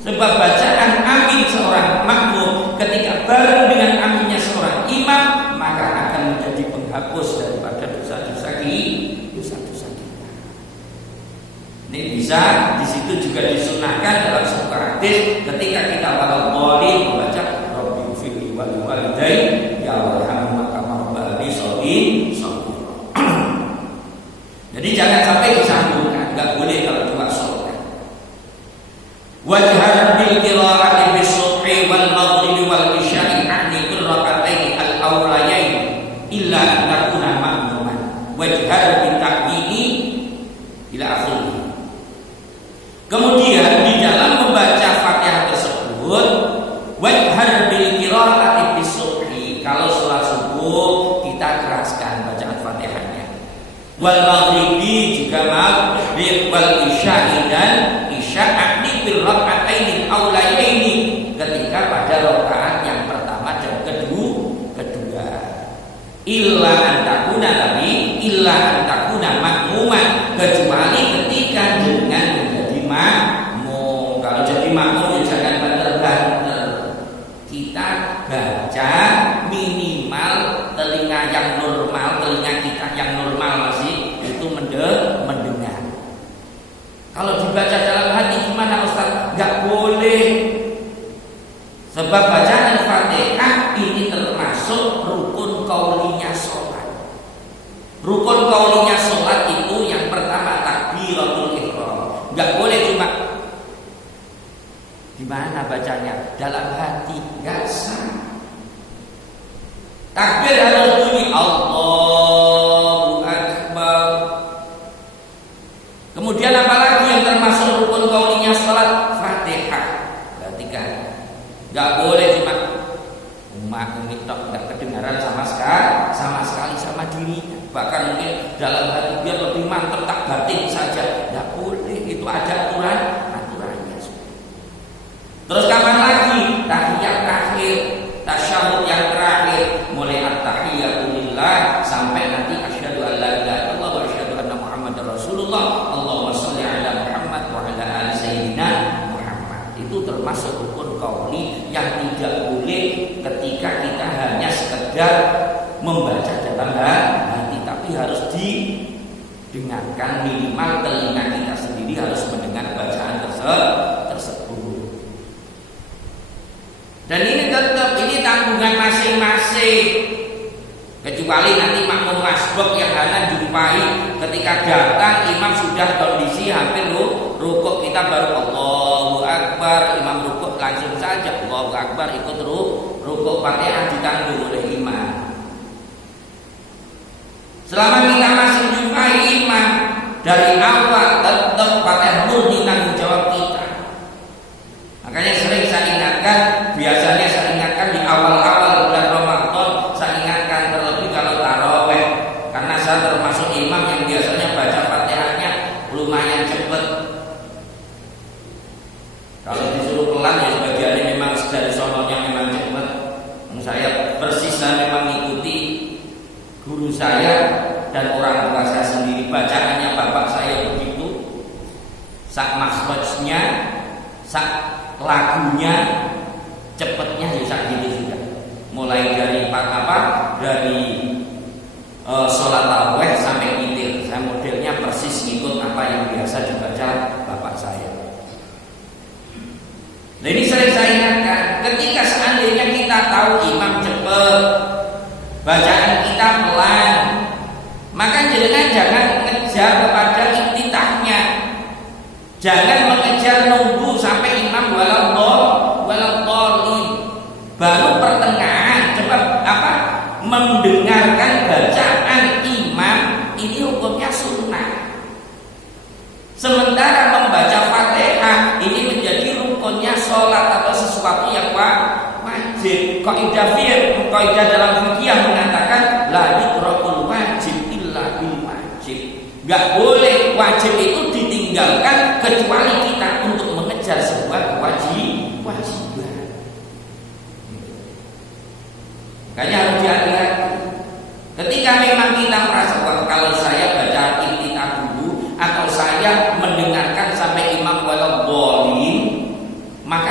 Sebab bacaan amin seorang makmum ketika bareng dengan aminnya seorang imam, maka akan menjadi penghapus daripada dosa-dosa kita. Ini bisa di situ juga disunahkan dalam sebuah hadis ketika kita walau boleh membaca Rabbi firli wal walidayya ya warhamhuma kama rabbayani shaghira. Jadi jangan sampai disambungkan, enggak boleh kalau cuma sholat. Wajhar bil qira'ati bis subhi wal maghrib wal isya'i ahni bil rak'ataini al awlayain illa an takuna ma'muman. Wajhar bi ta'mini ila akhirih. Kemudian di dalam membaca Fatihah tersebut, wajhar bil qira'ati bis subhi, kalau sholat subuh kita keraskan bacaan Fatihahnya. Wal maghribi juga maghrib wal isya'i dan isya' bil rak'ataini aulayaini, ketika pada rakaat yang pertama dan kedua. Illa antakuna makmuman, kecuali ketika dengan menjadi makmum. Kalau jadi makmum jangan banter-banter. Kita baca minimal telinga yang normal, telinga kita yang normal masih itu mendengar. Kalau dibaca dalam hati gimana Ustaz? Gak boleh. Sebab bacaan Fatihah ini termasuk rukun kaulinya sholat. Rukun kaulinya sholat itu yang pertama takbiratul ihram. Gak boleh cuma gimana bacanya? Dalam hati, gak sah. Takbir harus bunyi Allahu Akbar. Kemudian apalagi yang termasuk rukun kaulinya sholat? Fatihah. Perhatikan, gak boleh cuma gak kedengaran sama sekali sama dirinya. Bahkan mungkin dalam hati biar lebih mantap tak batin saja. Gak boleh, itu ada aturannya. Terus kapan lagi? Tahiyat terakhir, tasyahud yang terakhir, mulai at-tahiyatu lillah sampai nanti asyhadu an la ilaha illallah wa asyhadu anna muhammadar rasulullah. Allahumma shalli ala Muhammad wa ala ali sayyidina Muhammad. Itu termasuk rukun qauli yang tidak boleh ketika kita hanya sekedar membaca dalam hati, tapi harus didengarkan, minimal telinga kita sendiri harus mendengar bacaan tersebut. Dan ini tetap tanggungan masing-masing. Kecuali nanti makmum masbuk yang hanya jumpai ketika datang imam sudah kondisi hampir rukuk, kita baru Allahu Akbar, imam rukuk langsung saja Allahu Akbar, ikut rukuk, Fatihah ditanggung oleh imam. Selama kita masih jumpai imam dari awal, tetap Fatihah murni tanggung jawab kita. Makanya sering saya ingatkan, biasanya saya ingatkan di awal-awal bulan Ramadan, saya ingatkan terlebih kalau taraweh, karena saya termasuk imam yang biasanya baca Fatihahnya lumayan cepat. Kalau disuruh pelan ya sebagiannya memang dari sononya memang cepat. Saya persis, saya memang mengikuti guru saya dan orang tua saya sendiri. Bacaannya bapak saya begitu, sak makhrajnya, sak lagunya, cepetnya ya gitu sudah. Mulai dari dari sholat tarawih sampai witir, saya modelnya persis ngikut apa yang biasa dibaca bapak saya. Nah ini sering saya ingatkan, ketika seandainya kita tahu imam cepat, bacaan kita pelan, maka jangan ngejar kepada iftitahnya. Jangan mengejar nunggu sampai imam waladhdallin. Baru pertengahan cepat mendengarkan bacaan imam, ini hukumnya sunnah. Sementara membaca Fatihah ini menjadi rukunnya sholat atau sesuatu yang wajib. Kaidah dalam fikih mengatakan la yutrakul wajib illa bil wajib. Gak boleh wajib itu ditinggalkan kecuali kita untuk mengejar sebuah kewajiban. Makanya harus hati-hati. Ketika memang kita merasa kalau saya baca iftitah dulu atau saya mendengarkan sampai imam waladhdallin, maka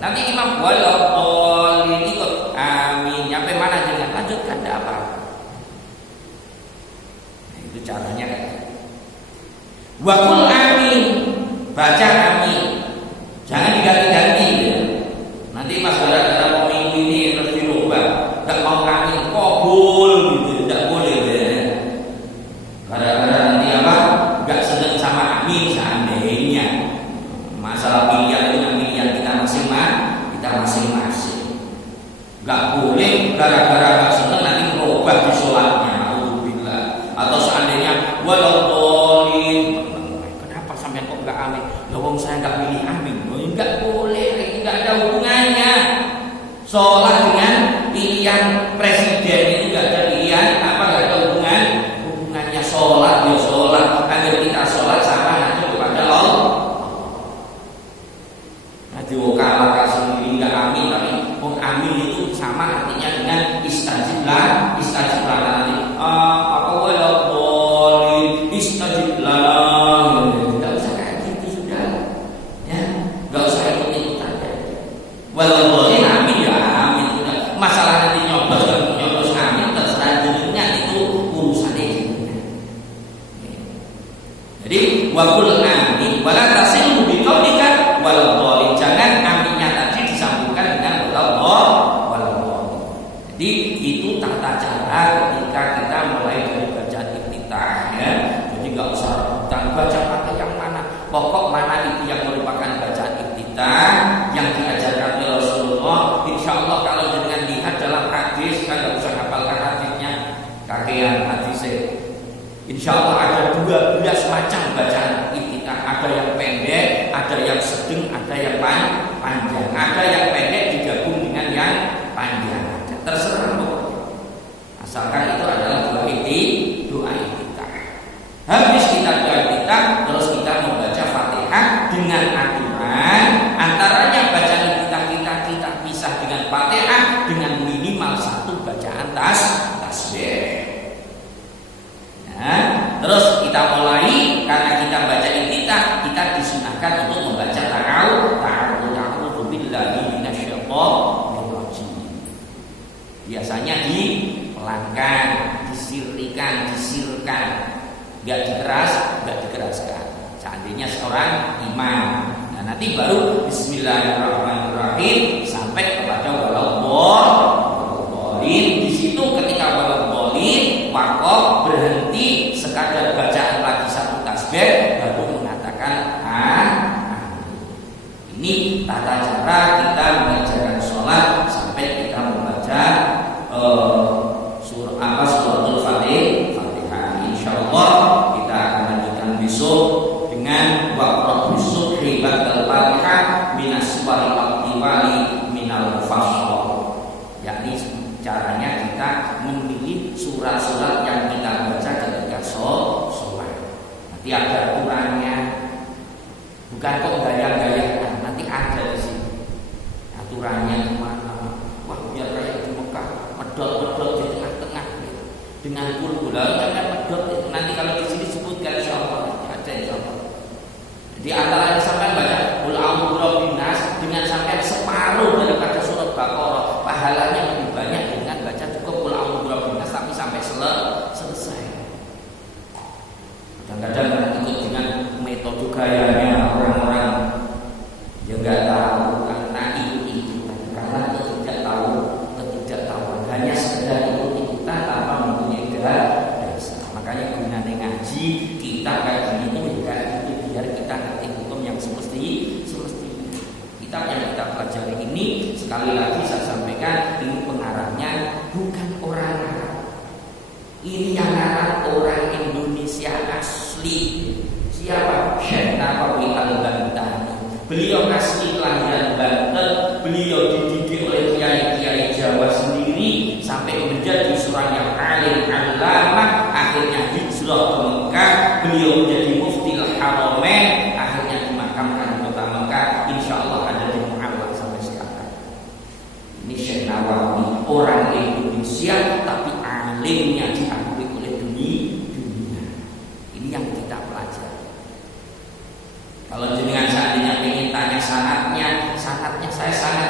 Nanti imam walaupun ikut amin. Nyampe mana jangan lanjutkan, tidak apa-apa. Nah, itu caranya kan. Wakul amin, baca amin. Jangan diganti-ganti ya. Nanti Mas gara-gara mau minggu ini terus dirubah, nggak mau amin kabul gitu, tidak boleh ya. Gara-gara nanti apa? Nggak seneng sama amin seandainya. Masalah pilihan dengan pilihan kita masing-masing. Nggak boleh gara-gara nggak seneng nanti merubah di sholatnya. Alhamdulillah. Atau seandainya walaupun kenapa sampai kok nggak amin? Lawang saya nggak pilih amin. Nggak boleh, nggak ada hubungannya. Sholat dengan pilihan presiden itu nggak ada pilihan apa, nggak ada hubungannya. Sholat ya sholat, agar kita sholat sama nanti kepada Allah. Nanti kalah sendiri nggak amin, tapi amin itu sama artinya dengan istajiblah nanti apa walaupun istajiblah. Nggak usah kayak gitu sudah ya, nggak usah ikut-ikutan ya. Walaupun amin ya amin sudah. Masalah nanti nyoblos amin terserah dirinya, itu urusannya dirinya. Jadi wakul amin wala tasilu biqaulika walaupun, jangan aminnya tadi disambungkan dengan walaupun. Jadi itu tata cara ketika kita mulai dari bacaan iftitah ya. Jadi nggak usah rebutan baca pakai yang mana, pokok mana itu yang merupakan bacaan iftitah yang diajarkan oleh Rasulullah. Insya Allah kalau dengan lihat dalam hadis, kan nggak usah hafalkan hadisnya, kakean hadisnya. Insya Allah ada 12 macam bacaan iftitah. Ada yang pendek, ada yang sedang, ada yang panjang. Ada yang pendek digabung dengan yang panjang. Terserah pokoknya. Asalkan itu adalah doa iftitah. Habis kita doa iftitah, terus kita membaca Fatihah dengan aturan antaranya bacaan iftitah kita pisah dengan Fatihah dengan minimal 1 bacaan tasbih. Nah, terus kita mulai, karena kita baca iftitah, kita disunahkan untuk membaca ta'awudzu billahi minasyaitonir rajim. Biasanya dipelankan, disirkan, nggak dikeraskan. Seandainya seorang imam, nah nanti baru Bismillahirrahmanirrahim sampai kepada walaupun. Di situ ketika walaupun wakaf berhenti sekadar bacaan lagi 1 tasbih baru mengatakan ini tata cara kita mengajarkan sholat sampai kita membaca suratul Fatihah. Insyaallah kita akan lanjutkan besok dengan waqra'u subhi ba'dal Fatihah minas suwaril aqwali minal fasl. Yakni caranya kita memilih surat-surat yang kita baca ketika sholat. Nanti ada aturannya, bukan kok gaya-gayaan. Nanti ada di sini aturannya gimana. Wah biar kayak di Mekah, medot di tengah-tengah gitu. Dengan kul-kulan jangan medot itu. Nanti kalau di sini sebutkan insyaallah ada insyaallah. Jadi antara sampai baca qul a'udzu birabbin nas dengan sampai separuh daripada surat Baqarah, pahalanya lebih banyak dengan baca cukup qul a'udzu birabbin nas tapi sampai selesai. Kadang-kadang ikut dengan metode gayanya orang-orang yang nggak tahu karena ikut-ikutan, karena ketidaktahuan, hanya sekedar ikut-ikutan tanpa mempunyai dasar. Makanya gunanya ngaji kita kayak gini tuh kayak gitu biar kita ngerti hukum yang semestinya. Kitab yang kita pelajari ini sekali lagi saya sampaikan, ini pengarangnya bukan orang Arab. Ini yang ngarang orang Indonesia asli. Siapa? Syekh Nawawi Al-Bantani. Beliau asli kelahiran Banten. Beliau dididik oleh kiai-kiai Jawa sendiri sampai menjadi seorang yang alim alama. Akhirnya hijrah ke Mekah. Beliau menjadi muftil Haramain. Akhirnya dimakamkan di kota Mekah. Insyaallah ada di Mu'awwal sampai sekarang. Ini Syekh Nawawi, orang Indonesia tapi alimnya diakui oleh dunia. Ini yang kita pelajari. Kalau jenengan seandainya ingin tanya sanadnya saya sangat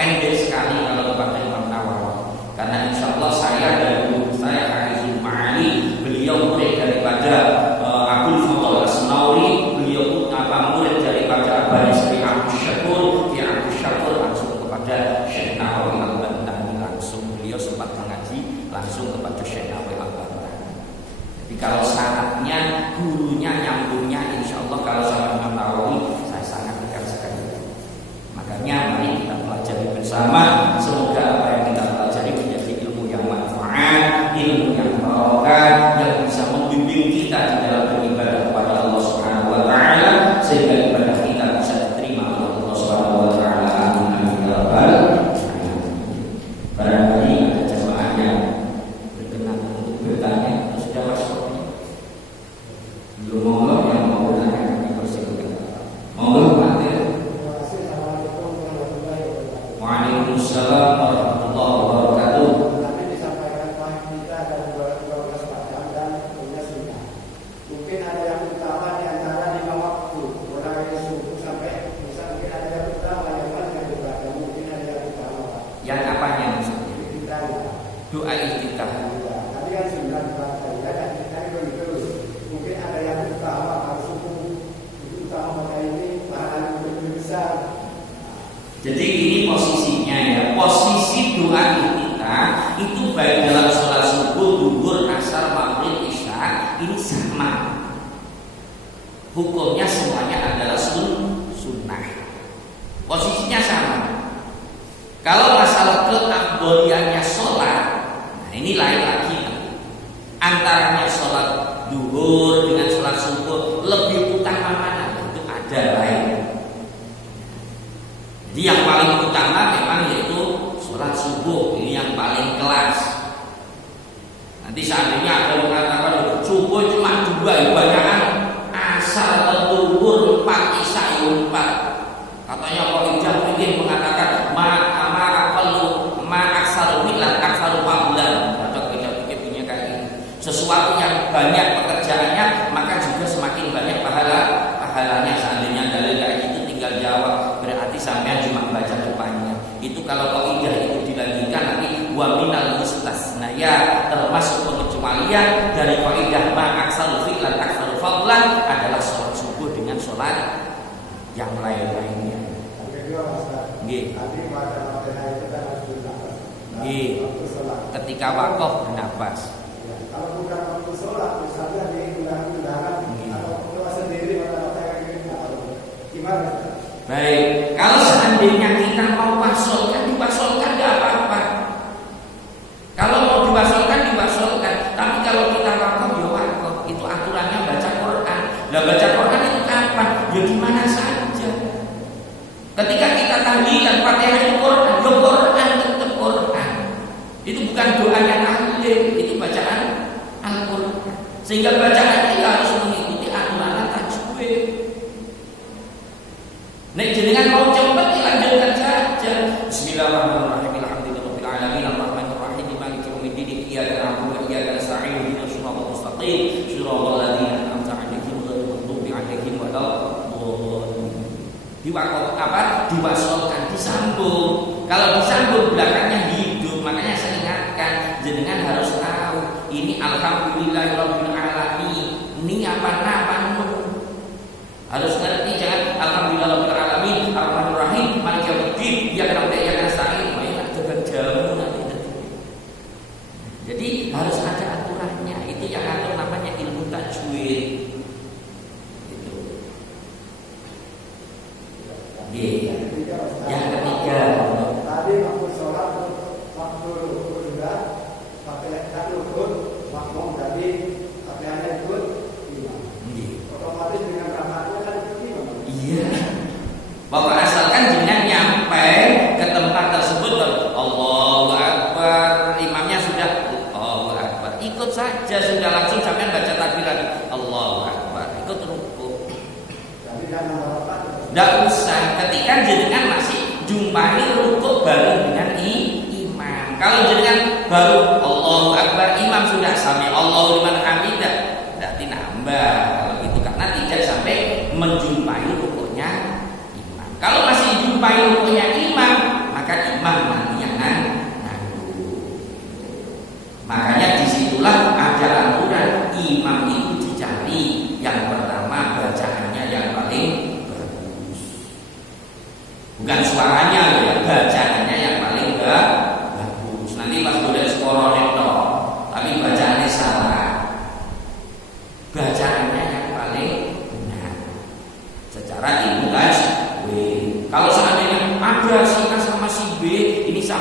pendek sekali kalau kepada Imam Nawawi, karena insya Allah saya dari guru saya Harizul Ma'ali, beliau murid daripada Abdul Fadl Asnawi, beliau murid daripada Abani Sri Abdul Syakur, Abdul Syakur langsung kepada Syekh Nawawi Al-Bantani, langsung beliau sempat mengaji langsung kepada Syekh Nawawi Al-Bantani. Jadi kalau syaratnya gurunya nyambungnya, insya Allah kalau sama Imam Nawawi saya sangat dekat sekali. Makanya mari kita pelajari bersama, semoga apa yang kita pelajari menjadi ilmu yang manfaat, ilmu yang barokah, yang bisa membimbing kita di dalam beribadah kepada Allah Subhanahu wa taala, sehingga ibadah kita bisa diterima oleh Allah Subhanahu wa taala. Amin ya rabbal alamin. Barangkali ada jemaah yang berkenan untuk bertanya, sudah masuk? Belum mau yang mau bertanya, kami persilakan. Monggo Pak. Waalaikumsalam warahmatullahi wabarakatuh. Tadi disampaikan Pak kita ada 12 macam dan punya sunnah. Mungkin ada yang utama di antara 5 waktu, mulai subuh sampai bisa, mungkin ada yang utama, yang mana juga, mungkin ada yang utama. Yang apanya maksudnya? Kita Doa iftitah. tadi kan sunnah dibaca, ya kan kita begitu. Mungkin ada yang utama, harus subuh itu utama, maka ini pahala yang lebih besar. Jadi ini posisinya ya, posisi doa kita itu baik dalam sholat subuh, duhur, asar, maghrib, isya, ini sama. Hukumnya semuanya adalah sunnah. Posisinya sama. Kalau masalah keafdholiannya sholat, nah ini lain lagi. Antaranya sholat duhur dengan sholat subuh lebih utama mana? Itu ada lain. Jadi yang paling utama memang yaitu sholat subuh, ini yang paling kelas. Nanti seandainya ada yang mengatakan subuh cuma 2, ibadah asar atau duhur 4, isya 4. Katanya kalau ijah ini mengatakan ma aksaru milan aksaru fadlan. Atau kita punya kayak ini. Sesuatu yang banyak pekerjaannya maka juga semakin banyak pahalanya. Seandainya dalil kayak gitu tinggal jawab, berarti sampean cuma baca depannya. Itu kalau kaidah itu dilanjutkan nanti wa minal mustasna, ya termasuk pengecualian dari kaidah ma aksaru fi'lan aksaru fadlan adalah sholat subuh dengan sholat yang lain-lainnya. Nggih. Nggih. Ketika wakaf bernafas. Kalau bukan waktu sholat, misalnya di undangan atau doa sendiri gimana? Baik, kalau seandainya kita mau wasolkan, diwasolkan tidak apa-apa. Kalau mau diwasolkan, diwasolkan. Tapi kalau kita wakaf, ya wakaf. Itu aturannya baca Quran. Lah baca Quran itu kapan? Ya di mana saja. Ketika kita tahlilan Fatihah itu Quran, ya Quran tetap Quran. Itu bukan doa yang alim, itu bacaan Al-Quran. Sehingga bacaannya harus mengikuti aturan tajwid. Nek jenengan mau cepat dilanjutkan saja. Bismillahirrahmanirrahim. Alhamdulillahirabbil alamin arrahmanir rahim maliki yaumiddin iyyaka na'budu wa iyyaka nasta'in ihdinas siratal mustaqim siratal ladzina an'amta 'alaihim ghairil maghdubi 'alaihim waladdallin. Diwakaf apa? Diwasolkan, disambung. Kalau disambung belakangnya hidup. Makanya saya ingatkan, jenengan harus tahu ini alhamdulillahirabbil alamin. Ini apa harus ngerti, jangan alhamdulillahirabbil alamin arrahmanir rahim maliki yaumiddin iyyaka na'budu wa iyyaka nasta'in. Main dengan jamu nanti. Jadi harus ada aturannya. Itu yang atur namanya ilmu tajwid. Itu. Iya. Yang ketiga. Tadi waktu sholat, waktu sudah pakai rukun, makmum tadi pakaiannya ikut imam. Otomatis dengan rakaatnya kan ikut imam. Iya. Bapak asalkan jangan nyampe ke tempat tersebut Allahu Akbar, imamnya sudah Allahu Akbar, ikut saja sudah, langsung sampai baca takbir lagi Allahu Akbar, ikut rukuk. Jadi jangan apa-apa. Tidak usah, ketika jenengan masih jumpai rukuk baru dengan imam. Kalau jenengan baru Allahu Akbar, imam sudah sami Allahu liman hamidah, berarti nambah. Kalau itu karena tidak sampai menjumpai rukuknya imam. Kalau masih jumpai rukuknya imam, maka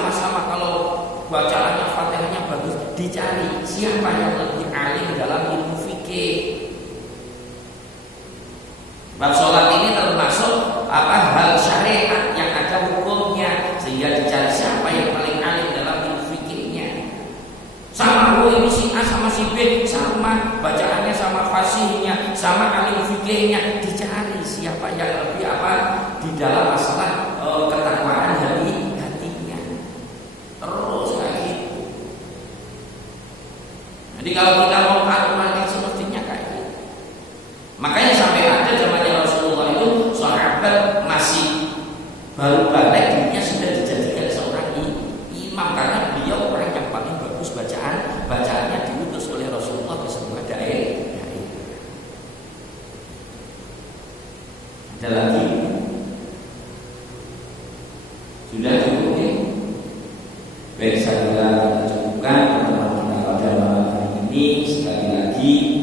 sama-sama kalau bacaannya Fatihahnya bagus, dicari siapa yang lebih alim dalam ilmu fikih. Bab sholat ini termasuk hal syariat yang ada hukumnya, sehingga dicari siapa yang paling alim dalam ilmu fikihnya. Sama ini si A sama si B sama, bacaannya sama, fasihnya sama, alim fikihnya, dicari siapa yang lebih di dalam masalah ketakwaan hatinya. Terus kayak gitu. Jadi kalau kita mau aturan semestinya kayak gitu. Makanya sampai ada zamannya Rasulullah itu sahabat masih baru balik dirinya sudah dijadikan seorang imam, karena beliau orang yang paling bagus bacaannya diutus oleh Rasulullah ke sebuah daerah. Ada lagi? Sudah cukup ya? Baik, saya kira kita cukupkan pertemuan kita pada malam hari ini. Sekali lagi